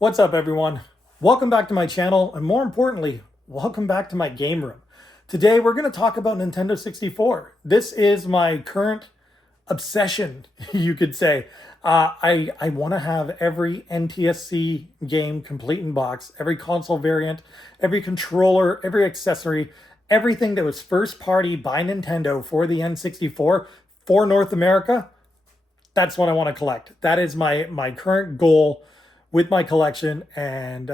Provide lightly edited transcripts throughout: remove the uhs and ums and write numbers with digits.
What's up, everyone? Welcome back to my channel, and more importantly, welcome back to my game room. Today, we're going to talk about Nintendo 64. This is my current obsession, you could say. I want to have every NTSC game complete in box, every console variant, every controller, every accessory, everything that was first party by Nintendo for the N64 for North America. That's what I want to collect. That is my current goal with my collection, and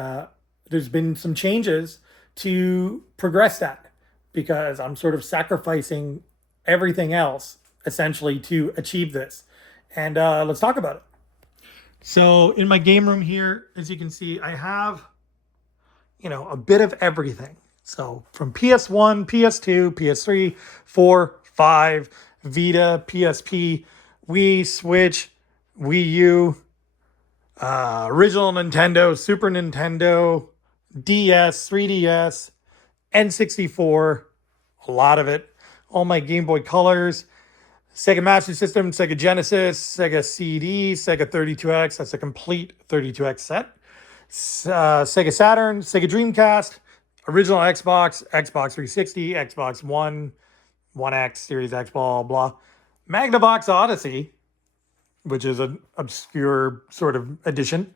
there's been some changes to progress that because I'm sort of sacrificing everything else essentially to achieve this. And let's talk about it. So in my game room here, as you can see, I have a bit of everything. So from PS1, PS2, PS3, 4, 5, Vita, PSP, Wii, Switch, Wii U, original Nintendo, Super Nintendo, DS, 3DS, N64, a lot of it, all my Game Boy Colors, Sega Master System, Sega Genesis, Sega CD, Sega 32X, that's a complete 32X set, Sega Saturn, Sega Dreamcast, original Xbox, Xbox 360, Xbox One, One X, Series X, blah, blah. Magnavox Odyssey, which is an obscure sort of edition,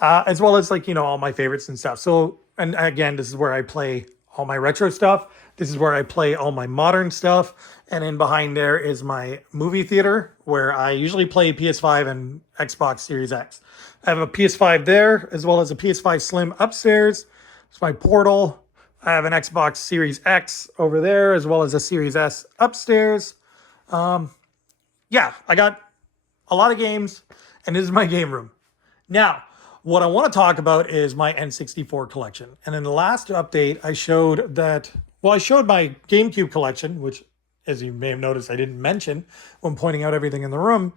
as well as all my favorites and stuff. So, and again, this is where I play all my retro stuff. This is where I play all my modern stuff. And in behind there is my movie theater where I usually play PS5 and Xbox Series X. I have a PS5 there, as well as a PS5 Slim upstairs. It's my portal. I have an Xbox Series X over there, as well as a Series S upstairs. Yeah, I got a lot of games, and this is my game room. Now, what I want to talk about is my N64 collection. And in the last update, I showed I showed my GameCube collection, which, as you may have noticed, I didn't mention when pointing out everything in the room.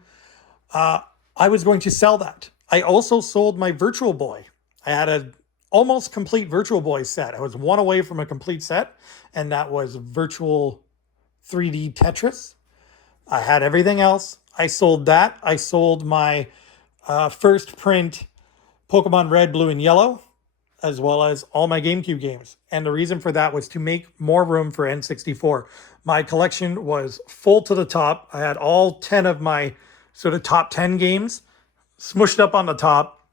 I was going to sell that. I also sold my Virtual Boy. I had a almost complete Virtual Boy set. I was one away from a complete set, and that was Virtual 3D Tetris. I had everything else. I sold that. I sold my first print Pokemon Red, Blue, and Yellow, as well as all my GameCube games. And the reason for that was to make more room for N64. My collection was full to the top. I had all 10 of my sort of top 10 games smushed up on the top.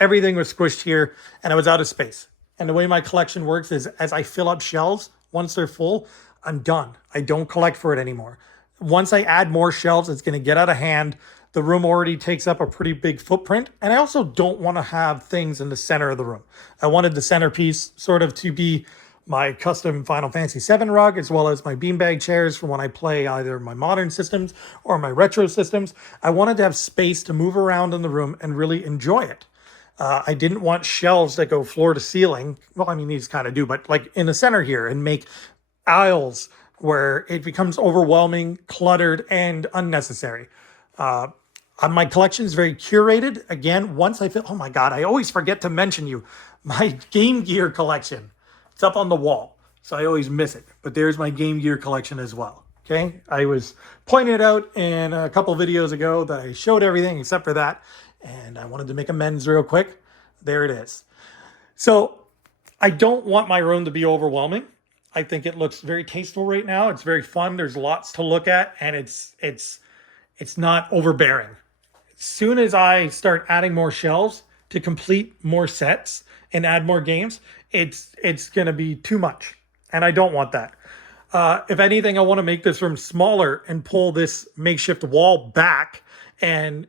Everything was squished here, and I was out of space. And the way my collection works is as I fill up shelves, once they're full, I'm done. I don't collect for it anymore. Once I add more shelves, it's going to get out of hand. The room already takes up a pretty big footprint. And I also don't want to have things in the center of the room. I wanted the centerpiece sort of to be my custom Final Fantasy VII rug, as well as my beanbag chairs for when I play either my modern systems or my retro systems. I wanted to have space to move around in the room and really enjoy it. I didn't want shelves that go floor to ceiling. Well, I mean, these kind of do, but like in the center here, and make aisles where it becomes overwhelming, cluttered, and unnecessary. My collection is very curated. Again, once I feel, oh my God, I always forget to mention you. My Game Gear collection. It's up on the wall, so I always miss it. But there's my Game Gear collection as well. Okay, I was pointing it out in a couple videos ago that I showed everything except for that, and I wanted to make amends real quick. There it is. So I don't want my room to be overwhelming. I think it looks very tasteful right now. It's very fun. There's lots to look at, and it's not overbearing. As soon as I start adding more shelves to complete more sets and add more games, it's going to be too much, and I don't want that. If anything, I want to make this room smaller and pull this makeshift wall back and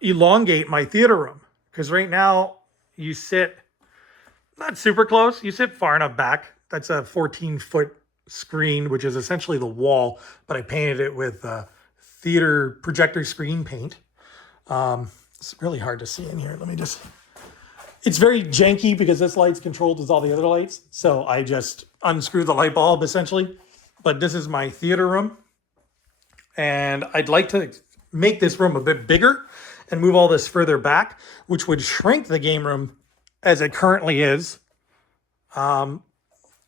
elongate my theater room, because right now you sit not super close. You sit far enough back. That's a 14-foot screen, which is essentially the wall, but I painted it with theater projector screen paint. It's really hard to see in here. It's very janky because this light's controlled with all the other lights. So I just unscrew the light bulb essentially. But this is my theater room. And I'd like to make this room a bit bigger and move all this further back, which would shrink the game room as it currently is.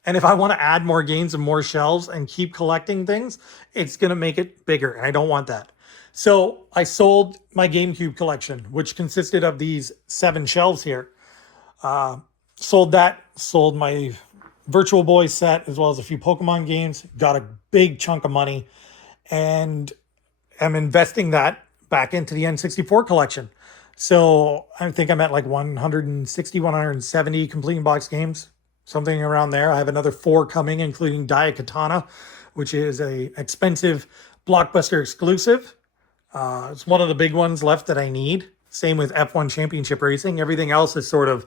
And if I want to add more games and more shelves and keep collecting things, it's going to make it bigger. And I don't want that. So I sold my GameCube collection, which consisted of these 7 shelves here. Sold that, sold my Virtual Boy set, as well as a few Pokemon games, got a big chunk of money, and am investing that back into the N64 collection. So I think I'm at like 160, 170 completing box games, something around there. I have another 4 coming, including Daikatana, which is a expensive Blockbuster exclusive. It's one of the big ones left that I need. Same with F1 Championship Racing. Everything else is sort of,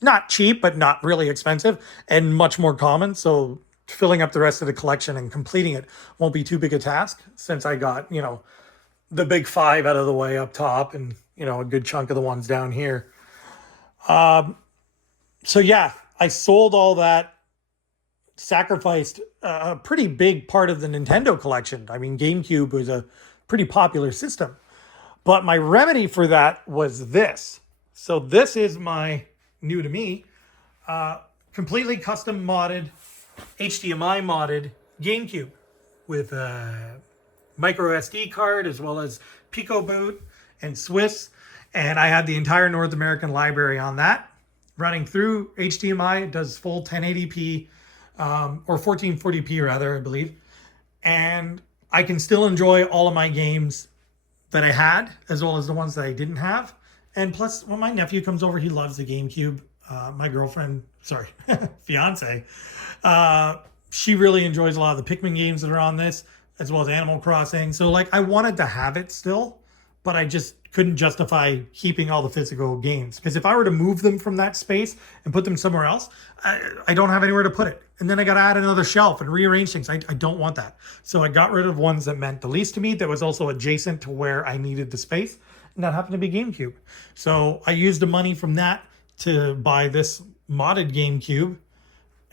not cheap, but not really expensive and much more common. So filling up the rest of the collection and completing it won't be too big a task since I got, the big 5 out of the way up top and, a good chunk of the ones down here. So yeah, I sold all that, sacrificed a pretty big part of the Nintendo collection. I mean, GameCube was a pretty popular system. But my remedy for that was this. So this is my new to me, completely custom modded, HDMI modded GameCube with a micro SD card as well as Pico boot and Swiss. And I had the entire North American library on that running through HDMI. It does full 1080p or 1440p rather, I believe. And I can still enjoy all of my games that I had, as well as the ones that I didn't have. And plus, when my nephew comes over, he loves the GameCube. My girlfriend, sorry, fiance, she really enjoys a lot of the Pikmin games that are on this, as well as Animal Crossing. So, like, I wanted to have it still, but I just couldn't justify keeping all the physical games. Because if I were to move them from that space and put them somewhere else, I don't have anywhere to put it. And then I got to add another shelf and rearrange things. I don't want that. So I got rid of ones that meant the least to me, that was also adjacent to where I needed the space. And that happened to be GameCube. So I used the money from that to buy this modded GameCube,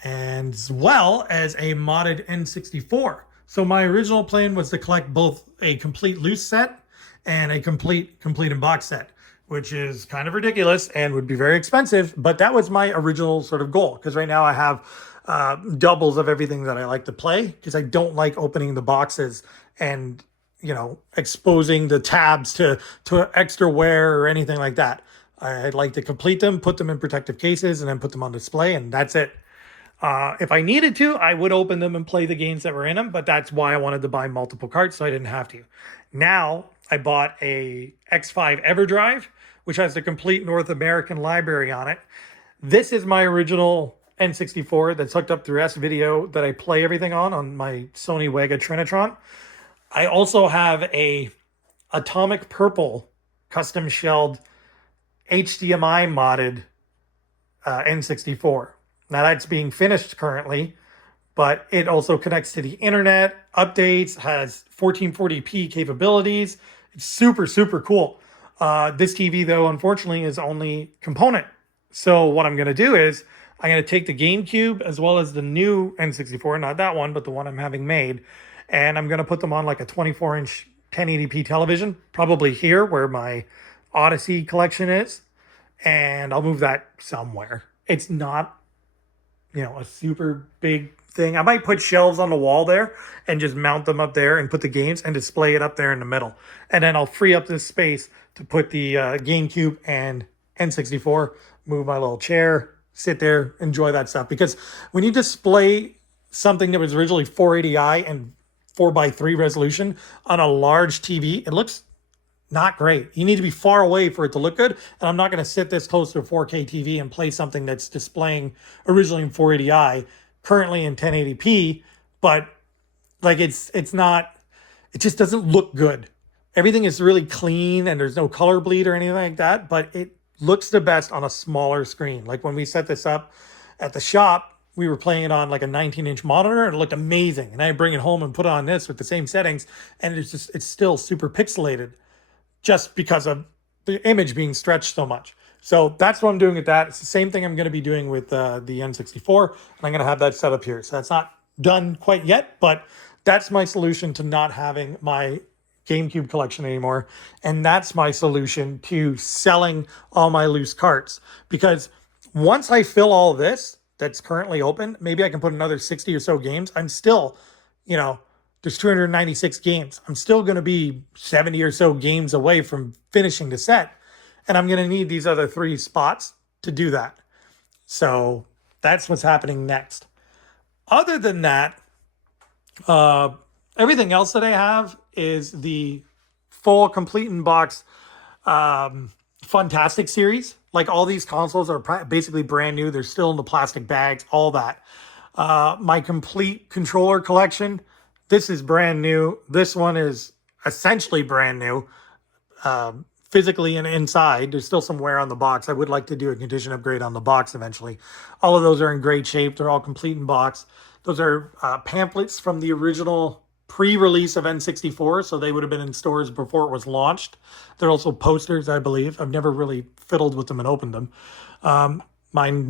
and as well as a modded N64. So my original plan was to collect both a complete loose set and a complete in box set, which is kind of ridiculous and would be very expensive. But that was my original sort of goal, because right now I have doubles of everything that I like to play, because I don't like opening the boxes and exposing the tabs to extra wear or anything like that. I'd like to complete them, put them in protective cases, and then put them on display, and that's it. If I needed to, I would open them and play the games that were in them, but that's why I wanted to buy multiple carts, so I didn't have to. Now, I bought a X5 EverDrive, which has the complete North American library on it. This is my original N64 that's hooked up through S-Video that I play everything on my Sony Wega Trinitron. I also have a Atomic Purple custom shelled HDMI modded N64. Now that's being finished currently, but it also connects to the internet, updates, has 1440p capabilities. It's super, super cool. This TV, though, unfortunately, is only component. So what I'm going to do is I'm going to take the GameCube as well as the new N64, not that one, but the one I'm having made, and I'm going to put them on like a 24-inch 1080p television, probably here where my Odyssey collection is, and I'll move that somewhere. It's not, a super big thing. I might put shelves on the wall there and just mount them up there and put the games and display it up there in the middle. And then I'll free up this space to put the GameCube and N64, move my little chair, sit there, enjoy that stuff. Because when you display something that was originally 480i and 4:3 resolution on a large TV, it looks not great. You need to be far away for it to look good. And I'm not going to sit this close to a 4K TV and play something that's displaying originally in 480i, currently in 1080p, but like it's not, it just doesn't look good. Everything is really clean and there's no color bleed or anything like that, but it looks the best on a smaller screen. Like when we set this up at the shop, we were playing it on like a 19-inch monitor and it looked amazing. And I bring it home and put it on this with the same settings, and it's still super pixelated, just because of the image being stretched so much. So that's what I'm doing with that. It's the same thing I'm going to be doing with the N64, and I'm going to have that set up here. So that's not done quite yet, but that's my solution to not having my GameCube collection anymore. And that's my solution to selling all my loose carts. Because once I fill all this that's currently open, maybe I can put another 60 or so games. I'm still, There's 296 games. I'm still going to be 70 or so games away from finishing the set. And I'm going to need these other 3 spots to do that. So that's what's happening next. Other than that, everything else that I have is the full complete in box Fantastic series. Like all these consoles are basically brand new. They're still in the plastic bags, all that. My complete controller collection, this is brand new. This one is essentially brand new, physically and inside. There's still some wear on the box. I would like to do a condition upgrade on the box eventually. All of those are in great shape. They're all complete in box. Those are pamphlets from the original pre-release of N64, so they would have been in stores before it was launched. They're also posters, I believe. I've never really fiddled with them and opened them. My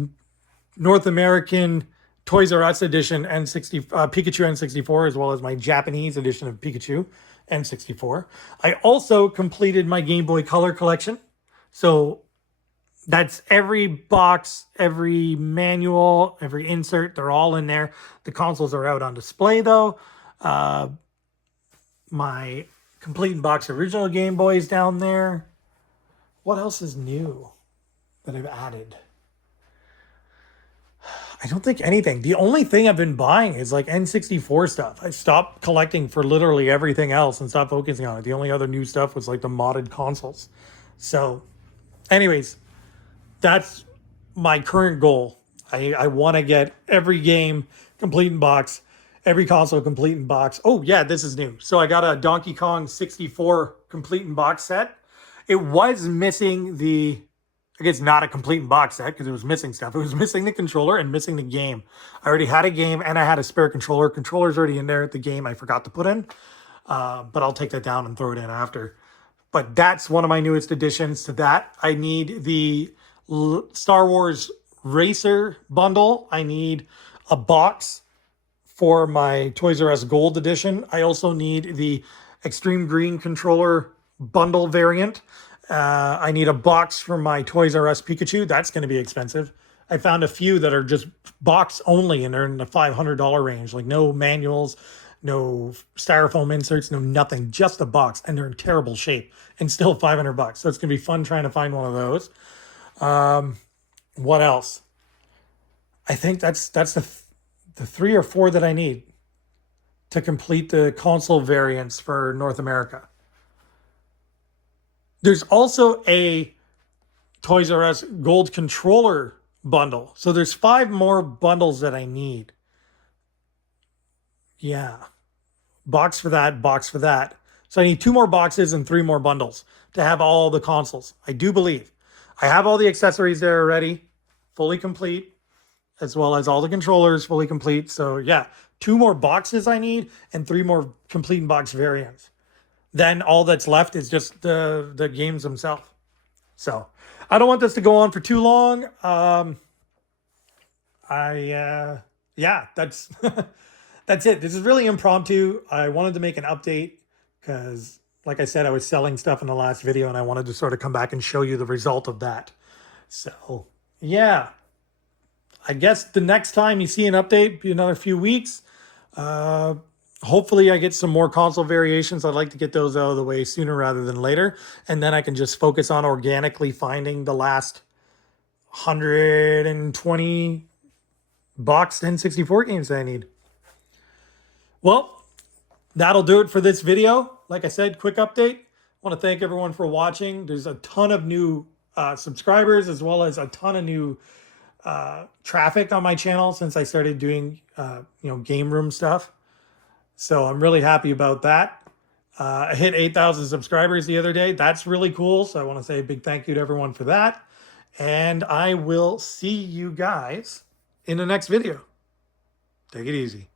North American Toys R Us edition Pikachu N64, as well as my Japanese edition of Pikachu N64. I also completed my Game Boy Color collection. So that's every box, every manual, every insert, they're all in there. The consoles are out on display though. My complete in box original Game Boy is down there. What else is new that I've added? I don't think anything. The only thing I've been buying is like N64 stuff. I stopped collecting for literally everything else and stopped focusing on it. The only other new stuff was like the modded consoles. So anyways, that's my current goal. I want to get every game complete in box, every console complete in box. Oh yeah, this is new. So I got a Donkey Kong 64 complete in box set. It was missing the, I guess not a complete in box set because it was missing stuff. It was missing the controller and missing the game. I already had a game and I had a spare controller. Controller's already in there. The game I forgot to put in, but I'll take that down and throw it in after. But that's one of my newest additions to that. I need the Star Wars Racer bundle. I need a box for my Toys R Us Gold edition. I also need the Extreme Green controller bundle variant. I need a box for my Toys R Us Pikachu. That's going to be expensive. I found a few that are just box only and they're in the $500 range. Like no manuals, no styrofoam inserts, no nothing, just a box. And they're in terrible shape and still $500. So it's going to be fun trying to find one of those. What else? I think that's the 3 or 4 that I need to complete the console variants for North America. There's also a Toys R Us Gold controller bundle. So there's 5 more bundles that I need. Yeah. Box for that, box for that. So I need 2 more boxes and 3 more bundles to have all the consoles. I do believe. I have all the accessories there already, fully complete, as well as all the controllers fully complete. So yeah, 2 more boxes I need and 3 more complete in box variants. Then all that's left is just the games themselves. So I don't want this to go on for too long. Yeah, that's that's it. This is really impromptu. I wanted to make an update because, like I said, I was selling stuff in the last video and I wanted to sort of come back and show you the result of that. So yeah, I guess the next time you see an update, be another few weeks. Hopefully I get some more console variations. I'd like to get those out of the way sooner rather than later. And then I can just focus on organically finding the last 120 boxed N64 games that I need. Well, that'll do it for this video. Like I said, quick update. I want to thank everyone for watching. There's a ton of new subscribers as well as a ton of new traffic on my channel since I started doing game room stuff. So I'm really happy about that. I hit 8,000 subscribers the other day. That's really cool. So I want to say a big thank you to everyone for that. And I will see you guys in the next video. Take it easy.